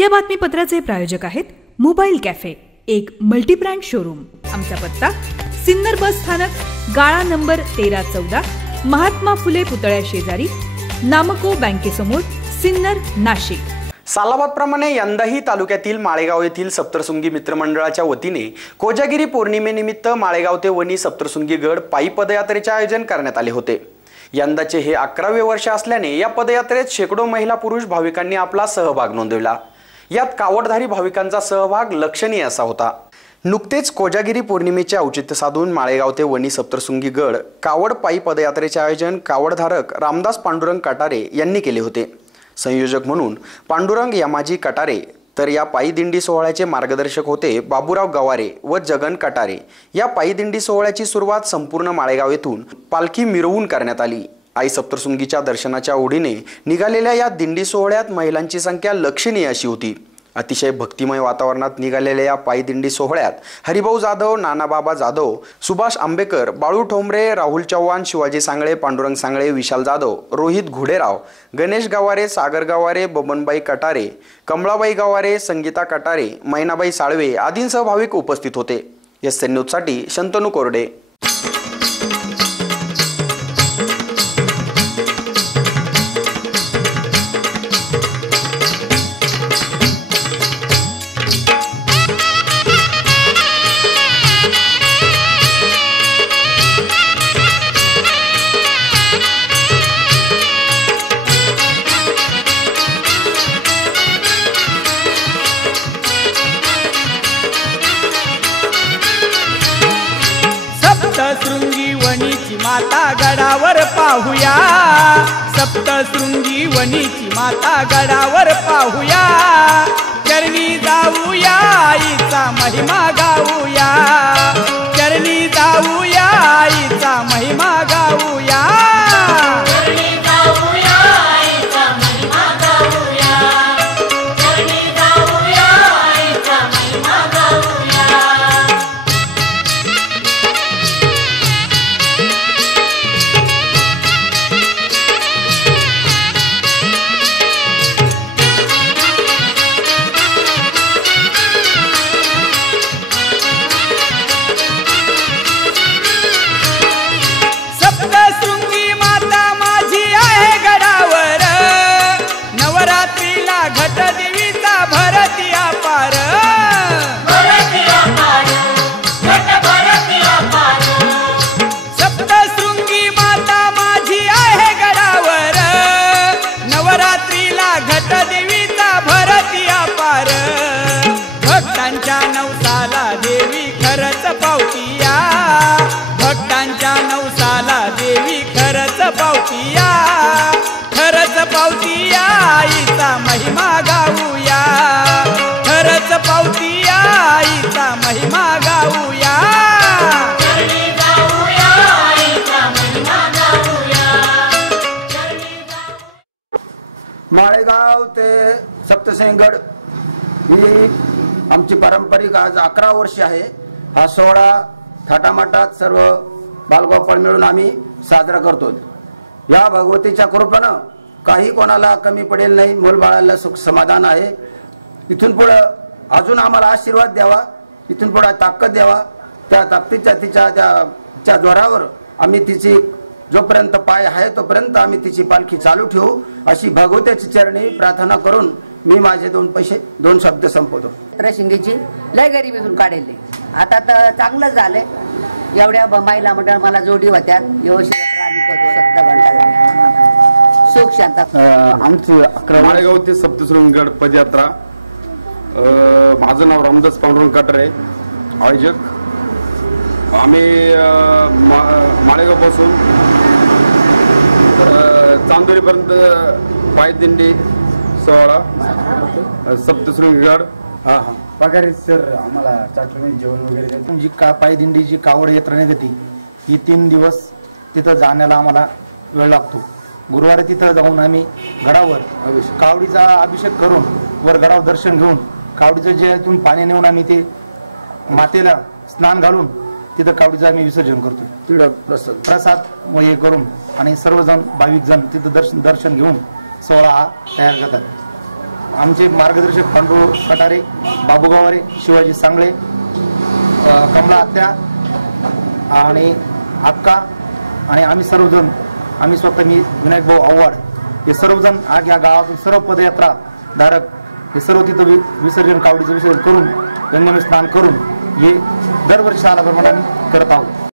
या बातमीपत्राचे प्रायोजक आहेत मोबाईल कॅफे एक मल्टीब्रँड शोरूम. आमचा पत्ता सिन्नर बस स्थानक गाळा नंबर तेरा चौदा महात्मा फुले पुतळ्या शेजारी नामको बँकेसमोर सिन्नर नाशिक. सालाबादप्रमाणे यंदाही तालुक्यातील माळेगाव येथील सप्तरसुंगी मित्रमंडळाच्या वतीने कोजागिरी पौर्णिमेनिमित्त माळेगाव ते वनी सप्तरसुंगी गड पायी पदयात्रेचे आयोजन करण्यात आले होते. यंदाचे हे अकरावे वर्ष असल्याने या पदयात्रेत शेकडो महिला पुरुष भाविकांनी आपला सहभाग नोंदविला. यात कावडधारी भाविकांचा सहभाग लक्षणीय असा होता. नुकतेच कोजागिरी पौर्णिमेचे औचित्य साधून माळेगाव ते वणी सप्तरसुंगी गड कावड पायी पदयात्रेचे आयोजन कावडधारक रामदास पांडुरंग कटारे यांनी केले होते. संयोजक म्हणून पांडुरंग यमाजी कटारे तर या पायी दिंडी सोहळ्याचे मार्गदर्शक होते बाबूराव गवारे व जगन कटारे. या पायी दिंडी सोहळ्याची सुरुवात संपूर्ण माळेगाव येथून पालखी मिरवून करण्यात आली. आई सप्तशृंगीच्या दर्शनाच्या ओढीने निघालेल्या या दिंडी सोहळ्यात महिलांची संख्या लक्षणीय अशी होती. अतिशय भक्तिमय वातावरणात निघालेल्या या पायी दिंडी सोहळ्यात हरिभाऊ जाधव नानाबाबा जाधव सुभाष आंबेकर बाळू ठोंबरे राहुल चव्हाण शिवाजी सांगळे पांडुरंग सांगळे विशाल जाधव रोहित घुडेराव गणेश गावारे सागर गावारे बबनबाई कटारे कमळाबाई गावारे संगीता कटारे मैनाबाई साळवे आदींसह भाविक उपस्थित होते. एस एन न्यूजसाठी शंतनू कोरडे. सप्तशृंगी वणीची माता गडावर पाहूया. सप्तशृंगी वणीची माता गडावर पाहूया. चरणी जाऊया आईचा महिमा भक्तांच्या नवसाला देवी खरंच पावतीया. भक्तांच्या नवसाला देवी खरंच पावतीया. खरंच पावतीया आईचा महिमा गाऊया. खरंच पावतीया आईचा महिमा गाऊया. माळेगाव ते सप्तसिंहगड. ही आमची पारंपरिक आज अकरा वर्ष आहे. हा सोहळा थाटामाटात सर्व बालगोपाळ मिळून आम्ही साजरा करतो. या भगवतीच्या कृपेनं काही कोणाला कमी पडेल नाही मूलबाळाला सुख समाधान आहे. इथून पुढं अजून आम्हाला आशीर्वाद द्यावा इथून पुढे ताकद द्यावा. त्या ताकदीच्या तिच्या त्या जोरावर आम्ही तिची जोपर्यंत पाय आहे तोपर्यंत आम्ही तिची पालखी चालू ठेवू. अशी भगवत्याची चरणी प्रार्थना करून मी माझे दोन पैसे दोन शब्द संपवतो. शिंगेची लय गरिबीतून काढले. आता तर चांगलं झालंय. एवढ्या ब- महिला मंडळ मला जोडी होत्या. व्यवस्थित आम्ही करू शकतो घंटा सुख शांत आमची अकरा माळेगाव ते सप्तशृंगगड पदयात्रा. माझं नाव रामदास पांडुरंग कटरे आयोजक. आम्ही माळेगावपासून चांदोरीपर्यंत पायदिंडी सोहळा अ, सप्तशृंगगड हा हा. पगारी सर आम्हाला चाटुर्मी जेवण वगैरे देतो जी का पायदिंडी जी कावड यात्रा निघते ही तीन दिवस तिथं जाण्याला आम्हाला वेळ लागतो. गुरुवारी तिथं जाऊन आम्ही गडावर कावडीचा अभिषेक करून वर गडावर दर्शन घेऊन कावडीचं जे इथून पाणी नेऊन आम्ही ते मातेला स्नान घालून तिथं कावडीचं आम्ही विसर्जन करतो तिथं प्रसाद. प्रसाद हे करून आणि सर्वजण भाविक जण तिथं दर्शन दर्शन घेऊन सोहळा हा तयार करतात. आमचे मार्गदर्शक पांडू कटारे बाबू गवारे शिवाजी सांगळे कमला आत्या आणि अक्का आणि आम्ही सर्वजण आम्ही स्वतः मी विनायक भाऊ आव्हाड हे सर्वजण आज या गावातून सर्व पदयात्रा धारक हे सर्व तिथं वि- विसर्जन कावडीचं विसर्जन करून गंगेमध्ये स्नान करून हे दरवर्षी आल्याप्रमाणे आम्ही करत आहोत.